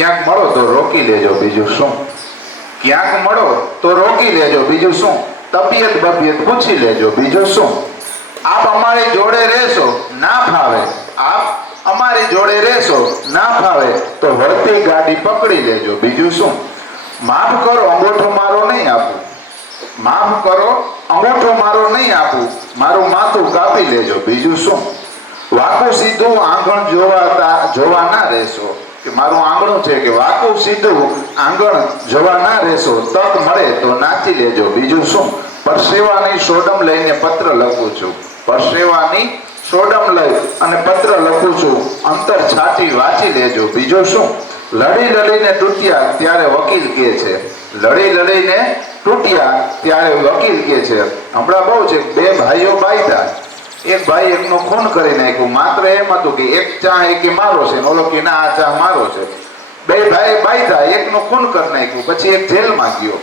ક્યાંક મળો તો રોકી લેજો, બીજું શું? ક્યાંક મળો તો રોકી લેજો, બીજું શું? તબિયત બબિયત પૂછી લેજો, બીજું શું? આપ અમારી જોડે રહેશો, ના ફાવે આપ અમારી જોડે રહેશો, ના ફાવે તો વળતી ગાડી પકડી લેજો, બીજું શું? માફ કરો અંગૂઠો મારો નહીં આપું, માફ કરો અંગૂઠો મારો નહીં આપું, મારું માથું કાપી લેજો, બીજું શું? વાકું સીધું આંગણ જોવા ના રહેશો, કે મારું આંગણું છે કે વાકું સીધું આંગણ જોવા ના રહેશો, તક મળે તો નાચી લેજો, બીજું શું? પરસેવાની સોડમ લઈને પત્ર લખું છું, પરસેવાની સોડમ લઈ અને પત્ર લખું છું, અંતર છાતી વાંચી લેજો, બીજું શું? લડી લડીને તૂટ્યા ત્યારે વકીલ કહે છે, લડી લડીને તૂટ્યા ત્યારે વકીલ કહે છે. હમણાં બહુ છે, બે ભાઈઓ બાયતા, એક ભાઈ એકનું ખૂન કરી નાખ્યું, માત્ર એમ હતું કે એક ચા એકે મારો છે, ઓલો કે ના આ ચા મારો છે. બે ભાઈ બાયતા, એકનું ખૂન કરી નાખ્યું, પછી એક જેલમાં ગયો,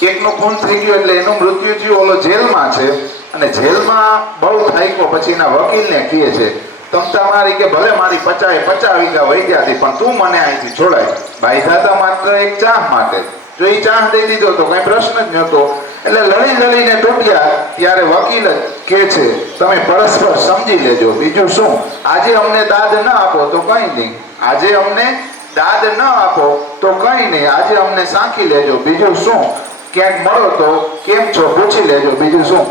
એકનું ખૂન થઈ ગયું એટલે એનું મૃત્યુ થયું, ઓલો જેલમાં છે, અને જેલમાં બહુ થાક્યો, પછી એના વકીલને કહે છે, તમ તમારી કે ભલે મારી 50 વીઘા વહી ગયા હતી, પણ તું મને અહીંથી છોડાય. બાયધા હતા માત્ર એક ચાહ માટે, જો એ ચાહ દઈ દીધો તો કઈ પ્રશ્ન જ નહોતો. એટલે લડી લડીને તૂટ્યા ત્યારે વકીલ કહે છે, તમે પરસ્પર સમજી લેજો, બીજું શું? આજે અમને દાદ ન આપો તો કઈ નહીં, આજે અમને દાદ ન આપો તો કઈ નહીં, આજે અમને સાંખી લેજો, બીજું શું? ક્યાંક મળો તો કેમ છો પૂછી લેજો, બીજું શું?